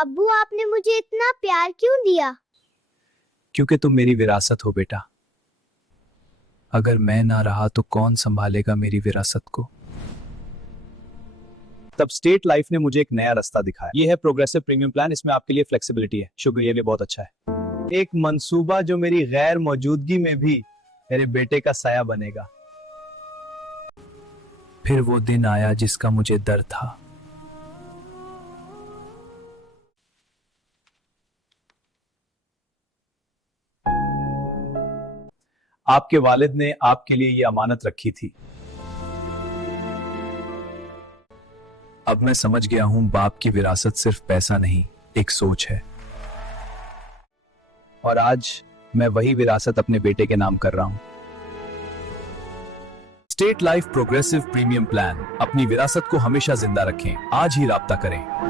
अब्बू, आपने मुझे इतना प्यार क्यों दिया? क्योंकि तुम मेरी विरासत हो बेटा। अगर मैं ना रहा तो कौन संभालेगा मेरी विरासत को। तब स्टेट लाइफ ने मुझे एक नया रास्ता दिखाया। ये है प्रोग्रेसिव प्रीमियम प्लान। इसमें आपके लिए फ्लेक्सिबिलिटी है। शुक्रिया, भी बहुत अच्छा है। एक मंसूबा जो मेरी गैर मौजूदगी में भी मेरे बेटे का साया बनेगा। फिर वो दिन आया जिसका मुझे डर था। आपके वालिद ने आपके लिए ये अमानत रखी थी। अब मैं समझ गया हूं, बाप की विरासत सिर्फ पैसा नहीं, एक सोच है। और आज मैं वही विरासत अपने बेटे के नाम कर रहा हूं। State life progressive premium plan. अपनी विरासत को हमेशा जिंदा रखें। आज ही राब्ता करें।